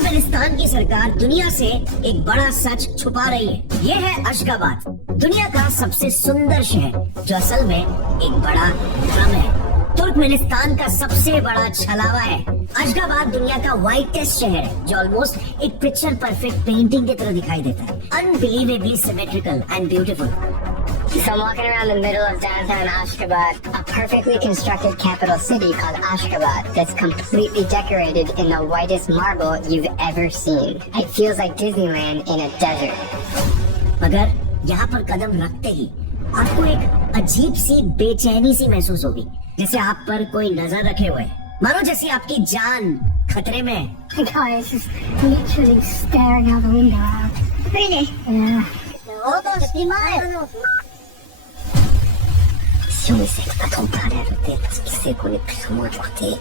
Turkmenistan की सरकार दुनिया से एक बड़ा सच छुपा रही है। ये है अशगाबाद, दुनिया का सबसे सुंदर शहर जो असल में एक बड़ा भ्रम है। तुर्कमेनिस्तान का सबसे बड़ा छलावा है। अशगाबाद दुनिया का व्हाइटेस्ट शहर है जो ऑलमोस्ट एक पिक्चर परफेक्ट पेंटिंग की तरह दिखाई देता है। Unbelievably symmetrical and beautiful. So I'm walking around the middle of downtown Ashgabat, a perfectly constructed capital city called Ashgabat that's completely decorated in the whitest marble you've ever seen. It feels like Disneyland in a desert. मगर यहाँ पर कदम रखते ही आपको एक अजीब सी बेचैनी सी महसूस होगी, जैसे आप पर कोई नजर रखे हुए है, मानो जैसे आपकी जान खतरे में है। My God, it's just literally staring out the window. Really? Yeah. Siamo senza contare se con il primo quartiere.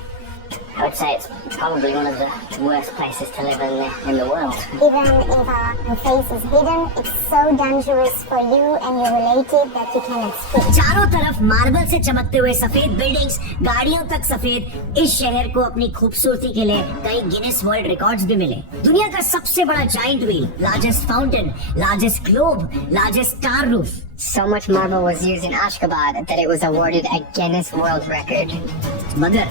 I would say it's probably one of the worst places to live in the world. Even if your face is hidden, it's so dangerous for you and your relative that you cannot speak. चारों तरफ marble से चमकते हुए सफेद buildings, गाड़ियों तक सफेद। इस शहर को अपनी खूबसूरती के लिए कई गिनेस वर्ल्ड रिकॉर्ड्स भी मिले। दुनिया का सबसे बड़ा giant wheel, largest fountain, largest globe, largest star roof. So much marble was used in Ashgabat that it was awarded a Guinness World Record. मगर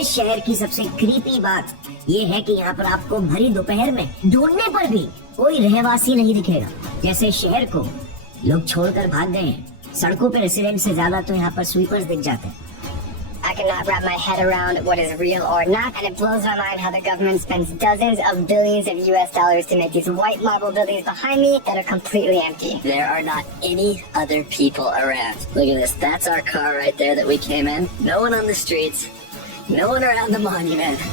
इस शहर की सबसे क्रीपी बात ये है कि यहाँ पर आपको भरी दोपहर में ढूंढने पर भी कोई रहवासी नहीं दिखेगा। जैसे शहर को लोग छोड़कर भाग गए हैं। सड़कों पे रेसिडेंट से ज्यादा तो यहाँ पर स्वीपर्स दिख जाते हैं। I cannot wrap my head around what is real or not, and it blows my mind how the government spends dozens of billions of US dollars to make these white marble buildings behind me that are completely empty. There are not any other people around. Look at this. That's our car right there that we came in. No one on the streets. No one around the monument.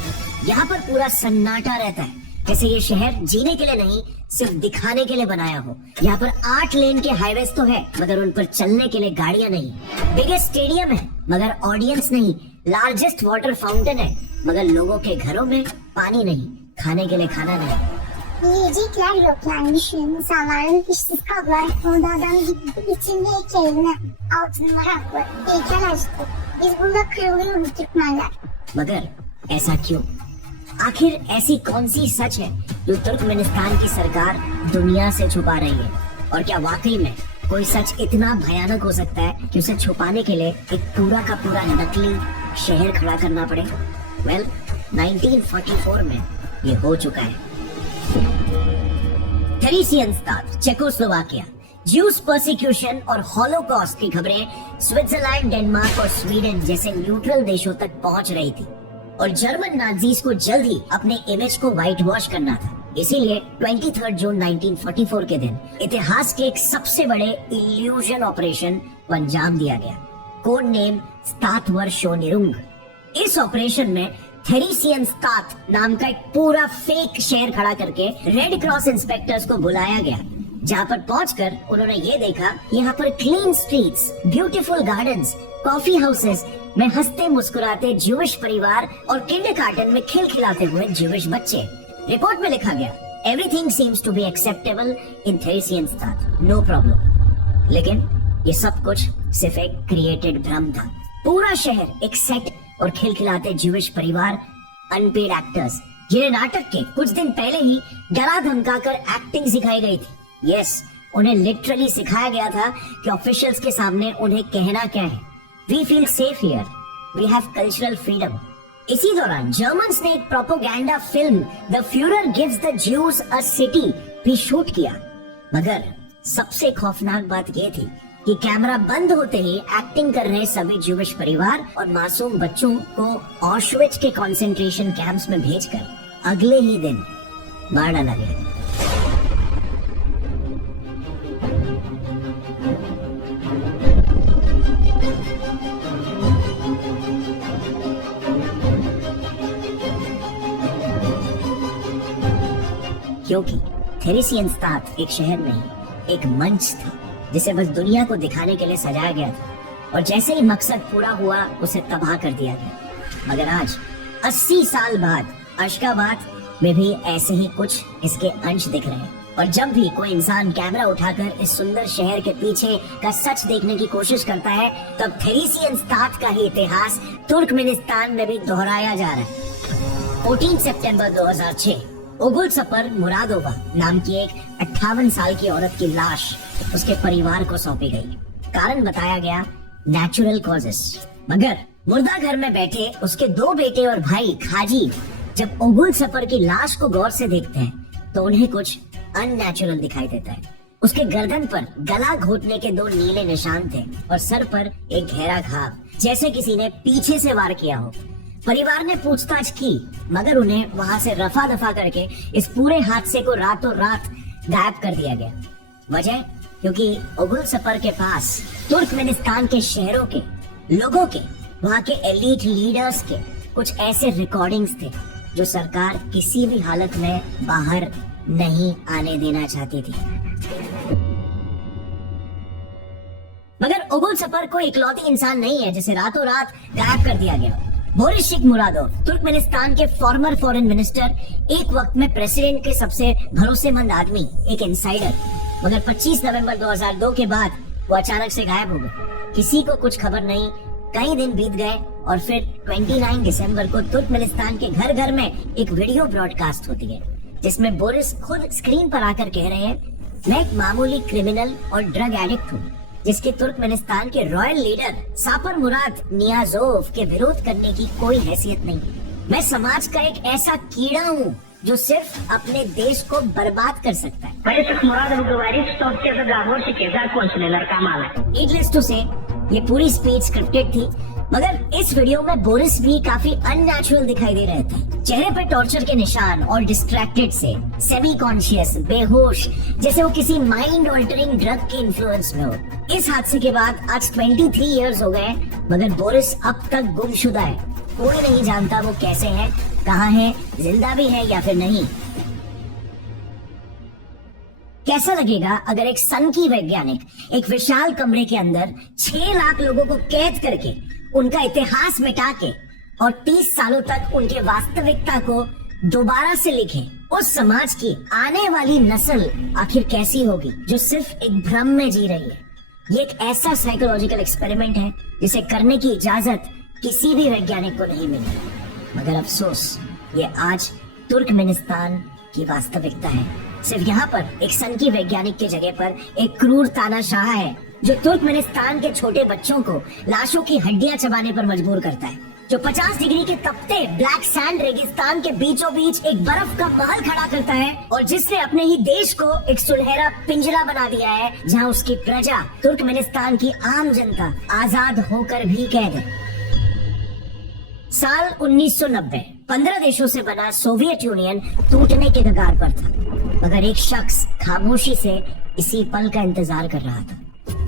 यहाँ पर पूरा सन्नाटा रहता है, जैसे ये शहर जीने के लिए नहीं सिर्फ दिखाने के लिए बनाया हो। यहाँ पर 8 लेन के हाईवेज तो है, मगर उन पर चलने के लिए गाड़ियाँ नहीं। बिगेस्ट स्टेडियम है मगर ऑडियंस नहीं। लार्जेस्ट वाटर फाउंटेन है मगर लोगों के घरों में पानी नहीं, खाने के लिए खाना नहीं। Yiyecekler yoklanmışım. İnsanların işsiz kaldılar. Orada adam gibi içinde heykeline altın varaklı. Heykel açtı. Biz burada kırılıyoruz Türkmenler. मगर ऐसा क्यों? आखिर ऐसी कौन सी सच है जो तुर्कमेनिस्तान की सरकार दुनिया से छुपा रही है? और क्या वाकई में कोई सच इतना भयानक हो सकता है कि उसे छुपाने के लिए एक पूरा का पूरा नकली शहर खड़ा करना पड़े? वेल, 1944 में ये हो चुका है। थेरेसियनस्ताद, चेकोस्लोवाकिया, ज्यूस पर्सिक्यूशन और हॉलोकॉस्ट की खबरें स्विट्जरलैंड, डेनमार्क और स्वीडन जैसे न्यूट्रल देशों तक पहुंच रही थी और जर्मन नाजीज को जल्द ही अपने इमेज को व्हाइट वॉश करना था। इसीलिए 23 जून 1944 के दिन इतिहास के एक सबसे बड़े इल्यूजन ऑपरेशन को अंजाम दिया गया। कोड नेम स्तातवर्शोनिरुंग। इस ऑपरेशन में थेरेसियनस्तात नाम का एक पूरा फेक शहर खड़ा करके रेड क्रॉस इंस्पेक्टर्स को बुलाया गया, जहाँ पर पहुंचकर उन्होंने ये देखा यहाँ पर clean streets, beautiful gardens, coffee houses में हंसते मुस्कुराते ज्यूइश परिवार और किंडरगार्टन में खिलखिलाते हुए ज्यूइश बच्चे। रिपोर्ट में लिखा गया, everything seems to be acceptable in Theresienstadt, no problem. लेकिन ये सब कुछ सिर्फ एक क्रिएटेड भ्रम था। पूरा शहर एक सेट और खिलखिलाते ज्यूइश परिवार, अनपेड एक्टर्स, जिन्हें नाटक के कुछ दिन पहले ही डरा धमका कर एक्टिंग सिखाई गई थी। यस, उन्हें लिटरली सिखाया गया था कि ऑफिशियल्स के सामने उन्हें कहना क्या है। We feel safe here, we have cultural freedom. इसी दौरान जर्मन्स ने एक propaganda film the Fuhrer gives the Jews a city भी शूट किया। मगर सबसे खौफनाक बात यह थी कि कैमरा बंद होते ही एक्टिंग कर रहे सभी ज्यूइश परिवार और मासूम बच्चों को ऑशविट्ज के कंसंट्रेशन कैंप्स में भेजकर अगले ही दिन मार डाला गया। क्योंकि थेरेसियनस्तात एक शहर नहीं, एक मंच था जिसे बस दुनिया को दिखाने के लिए सजाया गया था, और जैसे ही मकसद पूरा हुआ उसे तबाह कर दिया गया। मगर आज 80 साल बाद अशगाबाद में भी ऐसे ही कुछ इसके अंश दिख रहे हैं। और जब भी कोई इंसान कैमरा उठाकर इस सुंदर शहर के पीछे का सच देखने की कोशिश करता है, तब थेरेसियनस्तात का ही इतिहास तुर्कमेनिस्तान में भी दोहराया जा रहा है। 14 सितंबर 2006 ओगुल सपर मुरादोवा नाम की एक 58 साल की औरत की लाश उसके परिवार को सौंपी गई। कारण बताया गया नेचुरल कॉजेस। मगर मुर्दा घर में बैठे उसके 2 बेटे और भाई खाजी जब ओगुल सपर की लाश को गौर से देखते हैं तो उन्हें कुछ अननेचुरल दिखाई देता है। उसके गर्दन पर गला घोटने के 2 नीले निशान थे और सर पर एक गहरा घाव, जैसे किसी ने पीछे से वार किया हो। परिवार ने पूछताछ की मगर उन्हें वहां से रफा दफा करके इस पूरे हादसे को रातों रात गायब कर दिया गया। वजह क्योंकि ओगुल सपर के पास तुर्कमेनिस्तान के शहरों के लोगों के, वहां के एलीट लीडर्स के कुछ ऐसे रिकॉर्डिंग्स थे जो सरकार किसी भी हालत में बाहर नहीं आने देना चाहती थी। मगर ओगुल सपर कोई इकलौती इंसान नहीं है जिसे रातों रात गायब कर दिया गया। बोरिस शिखमुरादोव तुर्कमेनिस्तान के फॉर्मर फॉरेन मिनिस्टर, एक वक्त में प्रेसिडेंट के सबसे भरोसेमंद आदमी, एक इनसाइडर, मगर 25 नवंबर 2002 के बाद वो अचानक से गायब हो गए। किसी को कुछ खबर नहीं। कई दिन बीत गए और फिर 29 दिसंबर को तुर्कमेनिस्तान के घर घर में एक वीडियो ब्रॉडकास्ट होती है जिसमें बोरिस खुद स्क्रीन पर आकर कह रहे हैं, मैं एक मामूली क्रिमिनल और ड्रग एडिक्ट हूँ जिसके तुर्कमेनिस्तान के रॉयल लीडर सापर मुराद नियाज़ोव के विरोध करने की कोई हैसियत नहीं। मैं समाज का एक ऐसा कीड़ा हूँ जो सिर्फ अपने देश को बर्बाद कर सकता है। Needless to say, ये पूरी स्पीच स्क्रिप्टेड थी, मगर इस वीडियो में बोरिस भी काफी अननेचुरल दिखाई दे रहे थे। चेहरे पर टॉर्चर के निशान और डिस्ट्रैक्टेड से, सेमी कॉन्शियस, बेहोश, जैसे वो किसी माइंड ऑल्टरिंग ड्रग के इन्फ्लुएंस में हो। इस हादसे के बाद आज 23 इयर्स हो गए, मगर बोरिस अब तक गुमशुदा है। कोई नहीं जानता वो कैसे है, कहाँ है, जिंदा भी है या फिर नहीं। कैसा लगेगा अगर एक सन की वैज्ञानिक एक विशाल कमरे के अंदर 6 लाख लोगों को कैद करके उनका इतिहास मिटा के और 30 सालों तक उनके वास्तविकता को दोबारा से लिखे। उस समाज की आने वाली नस्ल आखिर कैसी होगी जो सिर्फ एक भ्रम में जी रही है। ये एक ऐसा साइकोलॉजिकल एक्सपेरिमेंट है जिसे करने की इजाजत किसी भी वैज्ञानिक को नहीं मिली। मगर अफसोस, ये आज तुर्कमेनिस्तान की वास्तविकता है। सिर्फ यहाँ पर एक सन की वैज्ञानिक की जगह पर एक क्रूर तानाशाह है जो तुर्कमेनिस्तान के छोटे बच्चों को लाशों की हड्डियां चबाने पर मजबूर करता है, जो 50 डिग्री के तपते ब्लैक सैंड रेगिस्तान के बीचों बीच एक बर्फ का महल खड़ा करता है और जिसने अपने ही देश को एक सुनहरा पिंजरा बना दिया है जहाँ उसकी प्रजा, तुर्कमेनिस्तान की आम जनता, आजाद होकर भी कैद है। साल 1990 15 देशों से बना सोवियत यूनियन टूटने के कगार पर था, मगर एक शख्स खामोशी से इसी पल का इंतजार कर रहा था।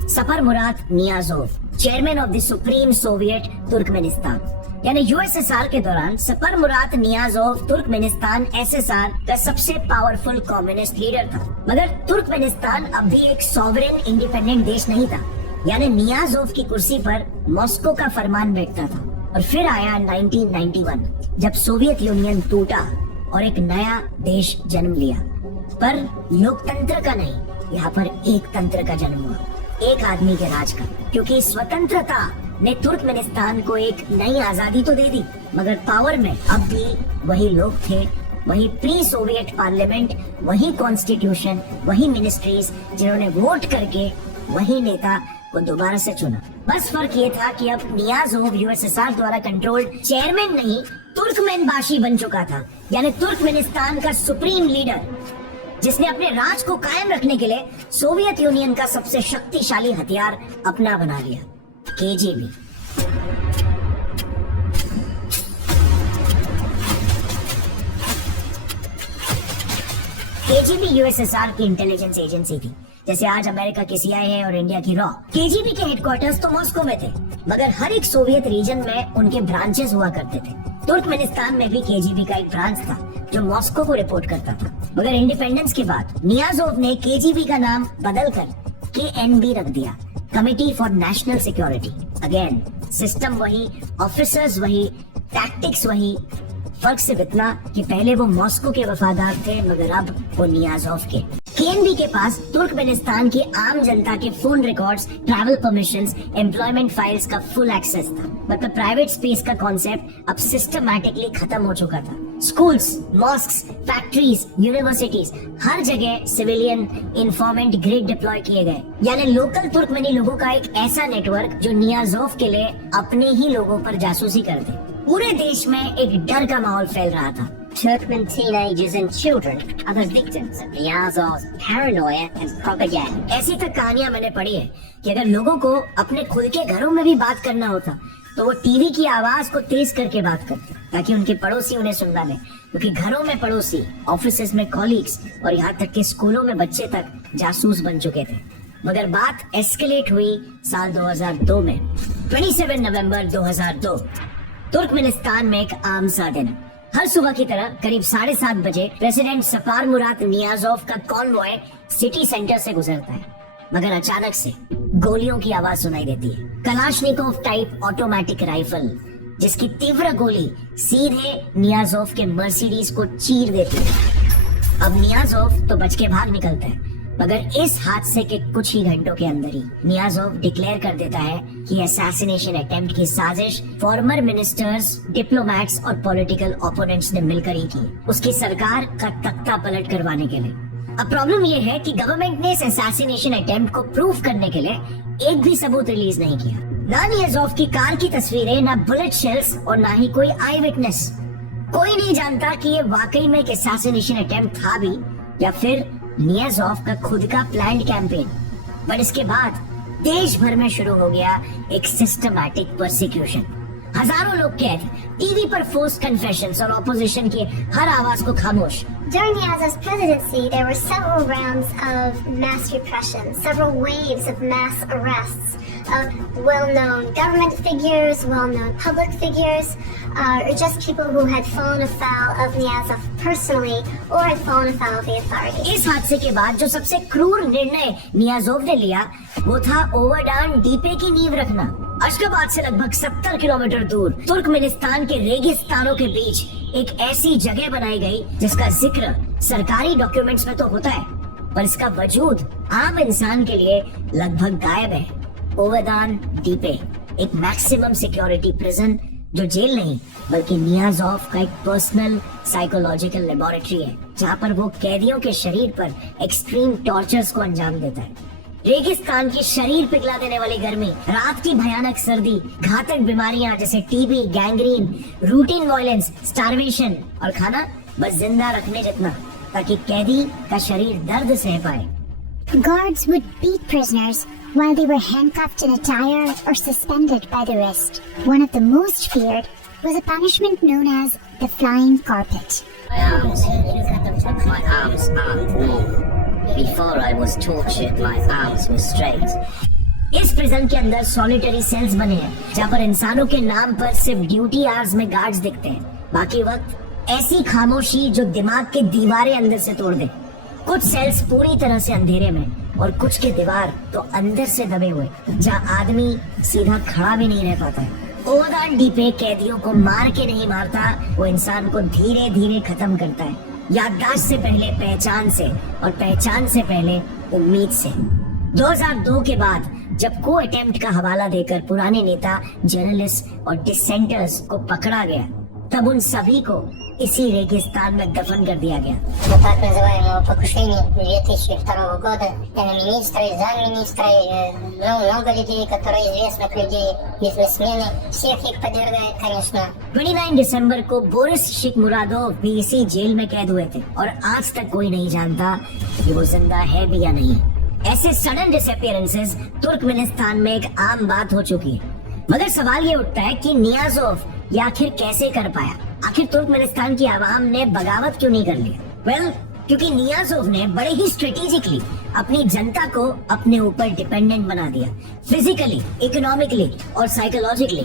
Saparmurat Niyazov, chairman of the Supreme Soviet Turkmenistan, यानी यूएसएसआर के दौरान सपर मुराद नियाज़ोव तुर्कमेनिस्तान एसएसआर का सबसे पावरफुल कम्युनिस्ट लीडर था। मगर तुर्कमेनिस्तान अब भी एक सॉवरेन इंडिपेंडेंट देश नहीं था, यानी नियाज़ोव की कुर्सी पर मॉस्को का फरमान बैठता था। और फिर आया 1991 जब सोवियत यूनियन टूटा और एक नया देश जन्म लिया, पर लोकतंत्र का नहीं, यहाँ पर एक तंत्र का जन्म हुआ, एक आदमी के राज का। क्योंकि स्वतंत्रता ने तुर्कमेनिस्तान को एक नई आजादी तो दे दी, मगर पावर में अब भी वही लोग थे, वही प्री सोवियत पार्लियामेंट, वही कॉन्स्टिट्यूशन, वही मिनिस्ट्रीज जिन्होंने वोट करके वही नेता को दोबारा से चुना। बस फर्क ये था कि अब नियाज़ोव यूएसएसआर द्वारा कंट्रोल्ड चेयरमैन नहीं, तुर्कमेनबाशी बन चुका था, यानी तुर्कमेनिस्तान का सुप्रीम लीडर, जिसने अपने राज को कायम रखने के लिए सोवियत यूनियन का सबसे शक्तिशाली हथियार अपना बना लिया, केजीबी। केजीबी यूएसएसआर की इंटेलिजेंस एजेंसी थी, जैसे आज अमेरिका की सीआईए और इंडिया की रॉ। केजीबी के हेडक्वार्टर्स तो मॉस्को में थे, मगर हर एक सोवियत रीजन में उनके ब्रांचेस हुआ करते थे। तुर्कमेनिस्तान में भी केजीबी का एक ब्रांच था जो मॉस्को को रिपोर्ट करता था। मगर इंडिपेंडेंस के बाद नियाज़ोव ने केजीबी का नाम बदलकर केएनबी रख दिया, committee for national security. Again system वही, ऑफिसर्स वही, टैक्टिक्स वही, फर्क सिर्फ इतना कि पहले वो मॉस्को के वफादार थे, मगर अब वो नियाज़ोव के। केएनबी के पास तुर्कमेनिस्तान की आम जनता के phone records, travel permissions, employment files का फुल एक्सेस था। मतलब प्राइवेट स्पेस का कॉन्सेप्ट अब सिस्टमैटिकली खत्म हो चुका था। स्कूल्स, मॉस्क्स, फैक्ट्रीज, यूनिवर्सिटीज, हर जगह सिविलियन इन्फॉर्मेंट ग्रिड डिप्लॉय किए गए। यानी लोकल तुर्कमेनी लोगों का एक ऐसा नेटवर्क जो नियाज़ोव के लिए अपने ही लोगों पर जासूसी करते। पूरे देश में एक डर का माहौल फैल रहा था। Turkmen teenagers and children are the victims of Niyazov's paranoia and propaganda. ऐसी तक कहानियां मैंने पढ़ी है कि अगर लोगों को अपने खुद के घरों में भी बात करना होता तो वो टीवी की आवाज को तेज करके बात करते ताकि उनके पड़ोसी उन्हें सुनवा लें, क्योंकि घरों में पड़ोसी, ऑफिसेज में कॉलीग्स और यहाँ तक कि स्कूलों में बच्चे तक जासूस बन चुके थे। मगर बात एस्केलेट हुई साल 2002 में। 27 नवंबर 2002 तुर्कमेनिस्तान में एक आम सा दिन। हर सुबह की तरह करीब 7:30 बजे प्रेसिडेंट सपार मुरात नियाज़ोव का कॉन्वॉय सिटी सेंटर से गुजरता है, मगर अचानक से गोलियों की आवाज सुनाई देती है। कलाशनिकोव टाइप ऑटोमेटिक राइफल, जिसकी तीव्र गोली सीधे नियाज़ोव के मर्सिडीज को चीर देती है। अब नियाज़ोव तो बच के भाग निकलता है, मगर इस हादसे के कुछ ही घंटों के अंदर ही नियाज़ोव डिक्लेयर कर देता है कि असैसिनेशन अटेम्प्ट की साजिश फॉर्मर मिनिस्टर्स, डिप्लोमैट्स और पॉलिटिकल ओपोनेंट्स ने मिलकर ही की, उसकी सरकार का तख्ता पलट करवाने के लिए। अब प्रॉब्लम ये है कि गवर्नमेंट ने इस असैसिनेशन अटेम्प्ट को प्रूफ करने के लिए एक भी सबूत रिलीज नहीं किया। ना नियाज़ोव की कार की तस्वीरें, ना बुलेट शेल्स और ना ही कोई आई विटनेस। कोई नहीं जानता कि ये वाकई में एक असैसिनेशन अटेम्प्ट था भी या फिर नियाज़ोव का खुद का प्लान्ड कैंपेन। पर इसके बाद देश भर में शुरू हो गया एक सिस्टमैटिक परसिक्यूशन। हजारों लोग कैद, टीवी पर फोर्स कन्फेशंस और ऑपोजिशन की हर आवाज को खामोश। During Niyazov's presidency, there were several rounds of mass repression, several waves of mass arrests of well-known government figures, well-known public figures, or just people who had fallen afoul of Niyazov personally or had fallen afoul of the authorities. इस हादसे के बाद जो सबसे क्रूर निर्णय नियाज़ोव ने लिया वो था ओवरडान डीपे की नींव रखना। अशगाबाद से लगभग 70 किलोमीटर दूर तुर्कमेनिस्तान के रेगिस्तानों के बीच एक ऐसी जगह बनाई गई जिसका जिक्र सरकारी डॉक्यूमेंट्स में तो होता है, पर इसका वजूद आम इंसान के लिए लगभग गायब है। ओवरदान डीपे एक मैक्सिमम सिक्योरिटी प्रिजन जो जेल नहीं बल्कि नियाज़ोव का एक पर्सनल साइकोलॉजिकल लेबोरेटरी है, जहाँ पर वो कैदियों के शरीर पर एक्सट्रीम टॉर्चर्स को अंजाम देता है। रेगिस्तान की शरीर पिघला देने वाली गर्मी, रात की भयानक सर्दी, घातक बीमारियां जैसे TB, gangrene, routine violence, starvation और खाना बस जिंदा रखने जितना, ताकि कैदी का शरीर दर्द सह पाए। Guards would beat prisoners while they were handcuffed in a tire or suspended by the wrist. One of the most feared was a punishment known as the flying carpet. My arms aren't normal. Before I was tortured, my arms were straight. इस prison के अंदर solitary sales बने हैं, जहाँ पर इंसानों के नाम पर सिर्फ ड्यूटी आवर्स में गार्ड्स दिखते हैं, बाकी वक्त ऐसी खामोशी जो दिमाग के दीवारें अंदर से तोड़ दे। कुछ सेल्स पूरी तरह से अंधेरे में और कुछ के दीवार तो अंदर से दबे हुए, जहाँ आदमी सीधा खड़ा भी नहीं रह पाता है। ओवरदान डीपे कैदियों को मार के नहीं मारता, वो इंसान को धीरे धीरे खत्म करता है, याददाश्त से पहले पहचान से और पहचान से पहले उम्मीद से। 2002 के बाद जब को अटेम्प्ट का हवाला देकर पुराने नेता, जर्नलिस्ट और डिसेंटर्स को पकड़ा गया, तब उन सभी को इसी रेगिस्तान में दफन कर दिया गया। Так называемого покушения 2002 года министры, замминистры, много людей, которые известных людей, бизнесмены, всех их подвергают, конечно. 29 दिसंबर को बोरिस शिकमुरादोव भी इसी जेल में कैद हुए थे और आज तक कोई नहीं जानता कि वो जिंदा है भी या नहीं। ऐसे सडन डिसअपीयरेंसेस तुर्कमेनिस्तान में एक आम बात हो चुकी है, मगर सवाल ये उठता है कि नियाज़ोव ये आखिर कैसे कर पाया? आखिर तुर्कमेनिस्तान की आवाम ने बगावत क्यों नहीं कर लिया? वेल, क्योंकि नियाज़ोव ने बड़े ही स्ट्रेटेजिकली अपनी जनता को अपने ऊपर डिपेंडेंट बना दिया, फिजिकली, इकोनॉमिकली और साइकोलॉजिकली।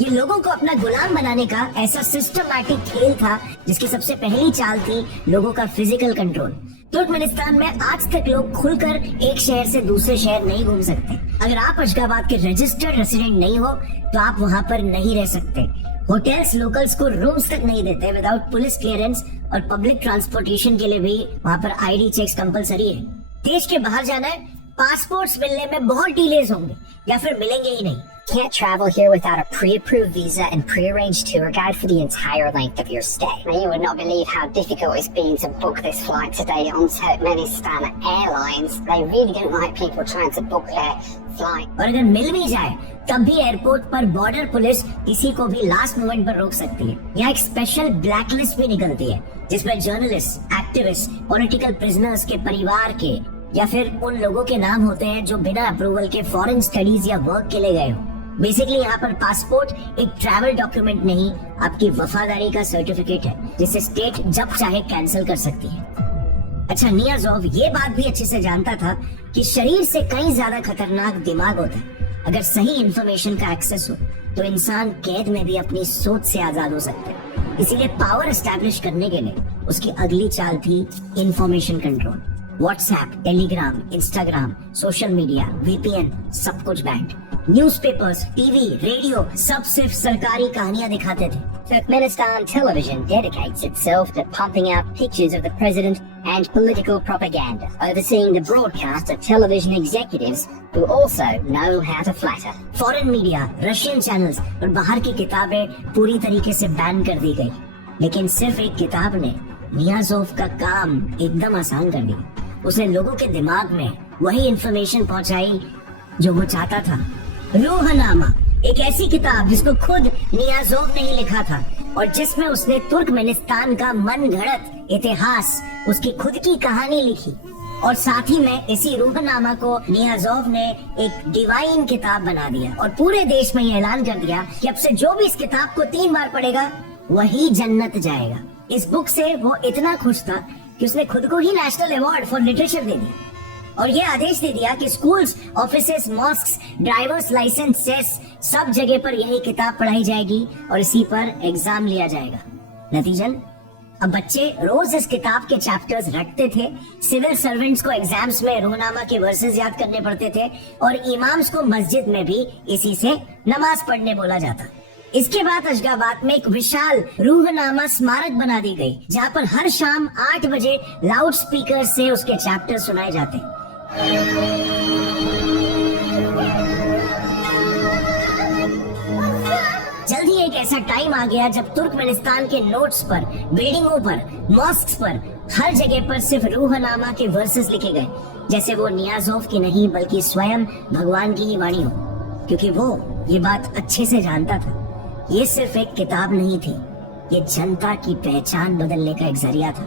ये लोगों को अपना गुलाम बनाने का ऐसा सिस्टमैटिक खेल था जिसकी सबसे पहली चाल थी लोगों का फिजिकल कंट्रोल। तुर्कमेनिस्तान में आज तक लोग खुलकर एक शहर से दूसरे शहर नहीं घूम सकते। अगर आप अशगाबाद के रजिस्टर्ड रेसिडेंट नहीं हो तो आप वहाँ पर नहीं रह सकते। होटल्स लोकल्स को रूम्स तक नहीं देते विदाउट पुलिस क्लियरेंस, और पब्लिक ट्रांसपोर्टेशन के लिए भी वहाँ पर आईडी चेक्स कंपलसरी है। देश के बाहर जाना है, पासपोर्ट्स मिलने में बहुत डिलेज होंगे या फिर मिलेंगे ही नहीं। Can't travel here without a pre-approved visa and pre-arranged tour guide for the entire length of your stay. Now, you would not believe how difficult it's been to book this flight today on Turkmenistan Airlines. They really don't like people trying to book their flight. और अगर मिल भी जाए तब भी airport पर border police किसी को भी लास्ट मोमेंट पर रोक सकती है। यहाँ एक स्पेशल ब्लैकलिस्ट भी निकलती है जिसमें जर्नलिस्ट, एक्टिविस्ट, पॉलिटिकल प्रिजनर्स के परिवार के या फिर उन लोगों के नाम होते हैं जो बिना अप्रूवल के फॉरेन स्टडीज या वर्क के लिए गए हो। बेसिकली यहाँ पर पासपोर्ट एक ट्रैवल डॉक्यूमेंट नहीं, आपकी वफादारी का सर्टिफिकेट है जिसे स्टेट जब चाहे कैंसिल कर सकती है। अच्छा, नियाज़ोव ये बात भी अच्छे से जानता था कि शरीर से कहीं ज्यादा खतरनाक दिमाग होता है। अगर सही इंफॉर्मेशन का एक्सेस हो तो इंसान कैद में भी अपनी सोच से आजाद हो सकता है। इसीलिए पावर एस्टैब्लिश करने के लिए उसकी अगली चाल थी information control. WhatsApp, Telegram, Instagram, social media, VPN, सब कुछ बैंड। न्यूज़पेपर्स, टीवी, रेडियो सब सिर्फ सरकारी कहानियां दिखाते थे। Turkmenistan television dedicates itself to pumping out pictures of the president and political propaganda, overseeing the broadcast of television executives who also know how to flatter. Foreign media, Russian channels और बाहर की किताबें पूरी तरीके से बैन कर दी गई, लेकिन सिर्फ एक किताब ने नियाज़ोव का काम एकदम आसान कर दिया। उसने लोगों के दिमाग में वही इंफॉर्मेशन पहुंचाई जो वो चाहता था। रूहनामा, एक ऐसी किताब जिसको खुद नियाज़ोव ने ही लिखा था और जिसमें उसने तुर्कमेनिस्तान का मनगढ़ंत इतिहास, उसकी खुद की कहानी लिखी। और साथ ही में इसी रूहनामा को नियाज़ोव ने एक डिवाइन किताब बना दिया और पूरे देश में ये ऐलान कर दिया कि अब से जो भी इस किताब को 3 बार पढ़ेगा वही जन्नत जाएगा। इस बुक से वो इतना खुश था कि उसने खुद को ही नेशनल अवार्ड फॉर लिटरेचर दे दिया और ये आदेश दे दिया कि schools, offices, mosques, drivers license, सेस सब जगह पर यही किताब पढ़ाई जाएगी और इसी पर एग्जाम लिया जाएगा। नतीजन, अब बच्चे रोज इस किताब के चैप्टर्स रटते थे। सिविल सर्वेंट्स को एग्जाम्स में रूहनामा के वर्सेस याद करने पड़ते थे और इमाम्स को मस्जिद में भी इसी से नमाज पढ़ने बोला जाता। इसके बाद अशगाबाद में एक विशाल रूहनामा स्मारक बना दी गई जहाँ पर हर शाम 8 बजे लाउड स्पीकर से उसके चैप्टर सुनाए जाते। जल्द ही एक ऐसा टाइम आ गया जब तुर्कमेनिस्तान के नोट्स पर, बिल्डिंगों पर, मॉस्क्स पर, हर जगह पर सिर्फ रूहनामा के वर्सेस लिखे गए, जैसे वो नियाज़ोव की नहीं बल्कि स्वयं भगवान की ही वाणी हो। क्योंकि वो ये बात अच्छे से जानता था, ये सिर्फ एक किताब नहीं थी, ये जनता की पहचान बदलने का एक जरिया था।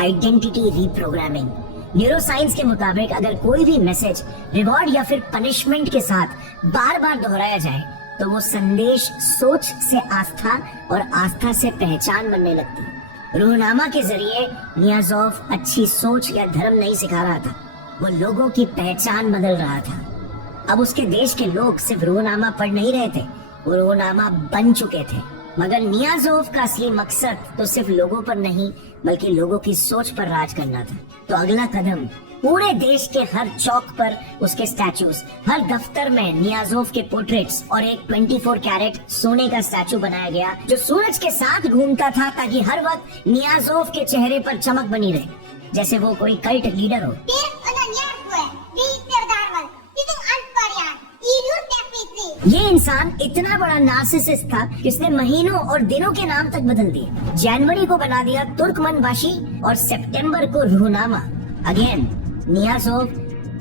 Identity reprogramming. न्यूरोसाइंस के मुताबिक अगर कोई भी मैसेज रिवॉर्ड या फिर पनिशमेंट के साथ बार बार दोहराया जाए तो वो संदेश सोच से आस्था और आस्था से पहचान बनने लगती है। रूहनामा के जरिए नियाज़ोव अच्छी सोच या धर्म नहीं सिखा रहा था, वो लोगों की पहचान बदल रहा था। अब उसके देश के लोग सिर्फ रूहनामा पढ़ नहीं रहे थे, वो रूहनामा बन चुके थे। मगर नियाज़ोव का असली मकसद तो सिर्फ लोगों पर नहीं बल्कि लोगों की सोच पर राज करना था। तो अगला कदम, पूरे देश के हर चौक पर उसके स्टैचूज, हर दफ्तर में नियाज़ोव के पोर्ट्रेट्स और एक 24 कैरेट सोने का स्टैचू बनाया गया जो सूरज के साथ घूमता था ताकि हर वक्त नियाज़ोव के चेहरे पर चमक बनी रहे, जैसे वो कोई कल्ट लीडर हो। ये इंसान इतना बड़ा नार्सिसिस्ट था कि उसने महीनों और दिनों के नाम तक बदल दिए। जनवरी को बना दिया तुर्कमनबाशी और सितंबर को रूहनामा। अगेन, नियाज़ोव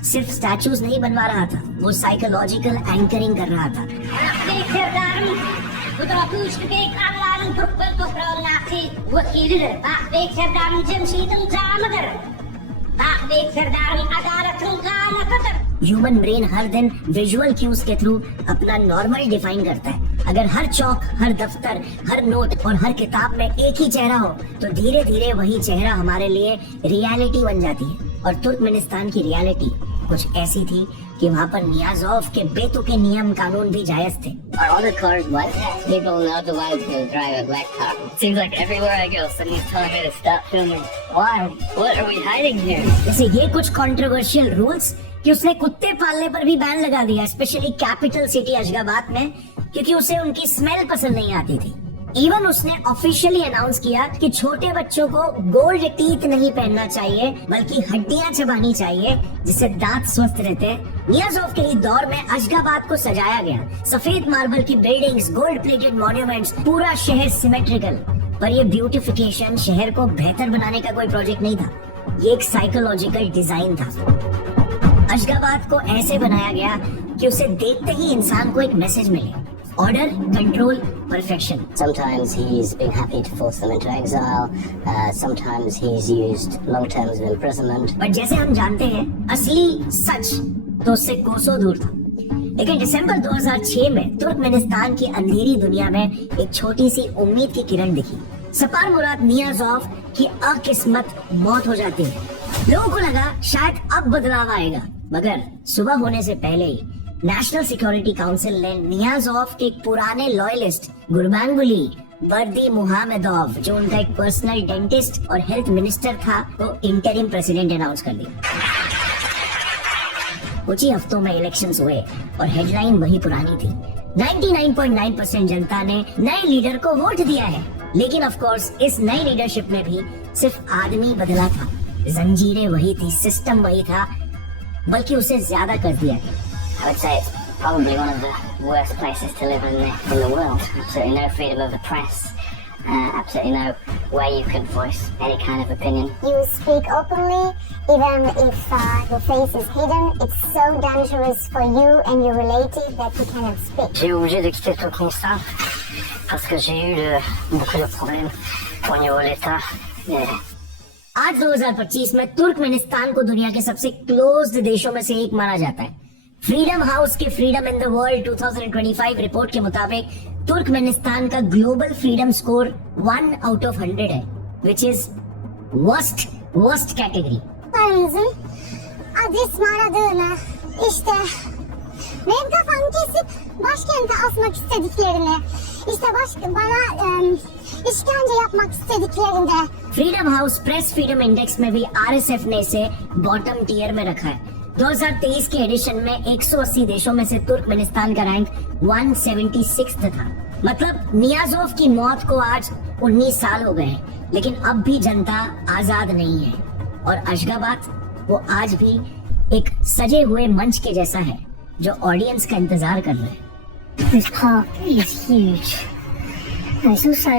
सिर्फ स्टैचूज नहीं बनवा रहा था, वो साइकोलॉजिकल एंकरिंग कर रहा था। ह्यूमन ब्रेन हर दिन विजुअल क्यूज के थ्रू अपना नॉर्मल डिफाइन करता है। अगर हर चौक, हर दफ्तर, हर नोट और हर किताब में एक ही चेहरा हो तो धीरे धीरे वही चेहरा हमारे लिए रियलिटी बन जाती है। और तुर्कमेनिस्तान की रियलिटी कुछ ऐसी थी कि वहाँ पर नियाज़ोव के बेतुके नियम कानून भी जायज थे। Are all the cars white? People not allowed to drive a black car. Seems like everywhere I go, someone's telling me to stop filming. Why? What are we hiding here? जैसे ये कुछ कंट्रोवर्शियल रूल्स कि उसने कुत्ते पालने पर भी ban लगा दिया, स्पेशली कैपिटल सिटी अशगाबाद में, क्योंकि उसे उनकी स्मेल पसंद नहीं आती थी। इवन उसने ऑफिशियली अनाउंस किया कि छोटे बच्चों को गोल्ड टीथ नहीं पहनना चाहिए बल्कि हड्डियां चबानी चाहिए जिससे दांत स्वस्थ रहते हैं। नियाज़ोव के ही दौर में अशगाबाद को सजाया गया, सफेद मार्बल की बिल्डिंग्स, गोल्ड प्लेटेड मॉन्यूमेंट्स, पूरा शहर सिमेट्रिकल। पर ये ब्यूटिफिकेशन शहर को बेहतर बनाने का कोई प्रोजेक्ट नहीं था, ये एक साइकोलॉजिकल डिजाइन था। अशगाबाद को ऐसे बनाया गया कि उसे देखते ही इंसान को एक मैसेज मिले, order, control, perfection. Sometimes he's been happy to force them into exile. Sometimes he's used long terms of imprisonment. पर जैसे हम जानते हैं असली सच तो उससे कोसों दूर था। लेकिन दिसंबर 2006 में तुर्कमेनिस्तान की अंधेरी दुनिया में एक छोटी सी उम्मीद की किरण दिखी। सपार मुराद नियाज़ोव की अकिस्मत मौत हो जाती है। लोगों को लगा शायद अब बदलाव आएगा, मगर सुबह होने से पहले ही नेशनल सिक्योरिटी काउंसिल ने नियाज़ोव के एक पुराने लॉयलिस्ट गुरबांगुली बर्दी मुहामेदोव, जो उनका एक पर्सनल डेंटिस्ट और हेल्थ मिनिस्टर था, को इंटरिम प्रेसिडेंट अनाउंस कर दिया। कुछ ही हफ्तों में इलेक्शंस हुए और हेडलाइन वही पुरानी थी। 99.9% जनता ने नए लीडर को वोट दिया है। लेकिन ऑफ कोर्स इस नई लीडरशिप में भी सिर्फ आदमी बदला था, जंजीरें वही थी, सिस्टम वही था, बल्कि उसे ज्यादा कर दिया गया। I would say it's probably one of the worst places to live in the world. Absolutely no freedom of the press. Absolutely no way you can voice any kind of opinion. You speak openly, even if your face is hidden. It's so dangerous for you and your relative that you cannot speak. J'ai obligé de quitter Turkménistan parce que j'ai eu beaucoup de problèmes au niveau de l'État. आज 2025 में Turkmenistan को दुनिया के सबसे closed देशों में से एक माना जाता है। फ्रीडम हाउस के freedom in the world 2025 report के मुताबिक तुर्कमेनिस्तान का global freedom score 1 out of 100 है, which is worst category. Paranızın adres aradığını, işte benim kafam kesip başkente asmak istediklerini, işte bana işkence yapmak istediklerinde. Freedom house press freedom index में भी RSF ने इसे bottom tier में रखा है। 2023 के addition में 180 देशों में से तुर्कमेनिस्तान का रैंक 176 था। मतलब नियाज़ोव की मौत को आज 19 साल हो गए हैं, लेकिन अब भी जनता आजाद नहीं है और अशगाबाद वो आज भी एक सजे हुए मंच के जैसा है जो ऑडियंस का इंतजार कर रहे हैं। This park is huge. And it's also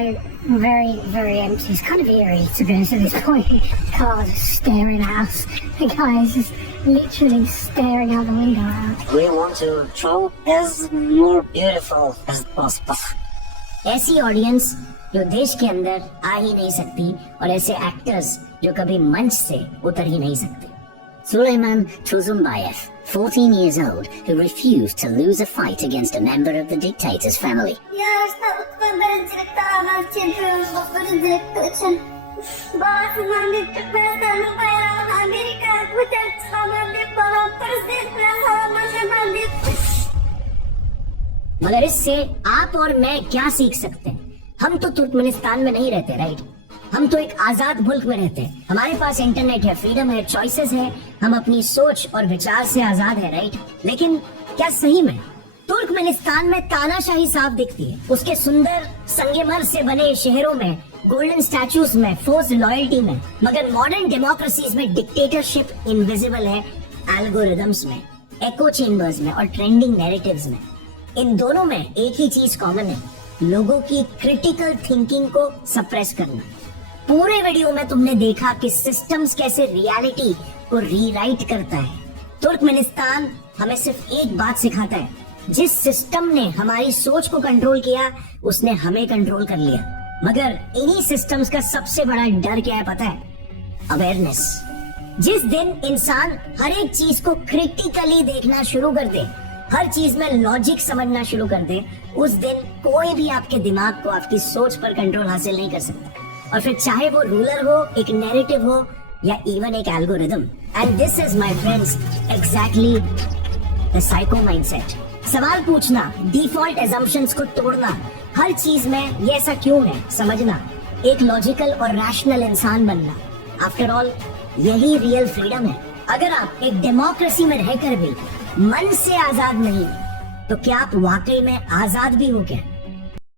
very, very empty. It's kind of eerie, to be honest, at this point. Cars are staring at us. The guy is just literally staring out the window at us. We want to show as more beautiful as possible. ऐसी audience जो देश के अंदर आ ही नहीं सकती और ऐसे actors जो कभी मंच से उतर ही नहीं सकते। Suleyman Tuzumbayev, 14 years old, who refused to lose a fight against a member of the dictator's family. मगर इससे आप और मैं क्या सीख सकते हैं? हम तो तुर्कमेनिस्तान में नहीं रहते, राइट? हम तो एक आजाद मुल्क में रहते हैं। हमारे पास इंटरनेट है, फ्रीडम है, चॉइसेस है, हम अपनी सोच और विचार से आजाद है, राइट? लेकिन क्या सही में तुर्कमेनिस्तान में तानाशाही साफ दिखती है? उसके सुंदर संगमरमर से बने शहरों में, गोल्डन स्टैचूज में, फोर्स्ड लॉयल्टी में, मगर मॉडर्न डेमोक्रेसीज में डिक्टेटरशिप इनविजिबल है एल्गोरिदम्स में, एको चेम्बर्स में और ट्रेंडिंग नैरेटिव्स में। इन दोनों में एक ही चीज कॉमन है, लोगों की क्रिटिकल थिंकिंग को सप्रेस करना। पूरे वीडियो में तुमने देखा कि सिस्टम्स कैसे रियलिटी को रीराइट करता है। तुर्कमेनिस्तान हमें सिर्फ एक बात सिखाता है, जिस सिस्टम ने हमारी सोच को कंट्रोल किया उसने हमें कंट्रोल कर लिया। मगर इन्हीं सिस्टम्स का सबसे बड़ा डर क्या है पता है? अवेयरनेस। जिस दिन इंसान हर एक चीज को क्रिटिकली देखना शुरू कर दे, हर चीज में लॉजिक समझना शुरू कर दे, उस दिन कोई भी आपके दिमाग को, आपकी सोच पर कंट्रोल हासिल नहीं कर सकता। और फिर चाहे वो रूलर हो, एक नैरेटिव हो या इवन एक algorithm, and this is my friends exactly the psycho mindset. सवाल पूछना, डिफॉल्ट एजम्पशंस को तोड़ना, हर चीज में ये ऐसा क्यों है समझना, एक लॉजिकल और रैशनल इंसान बनना। आफ्टर ऑल यही रियल फ्रीडम है। अगर आप एक डेमोक्रेसी में रहकर भी मन से आजाद नहीं तो क्या आप वाकई में आजाद भी हो क्या?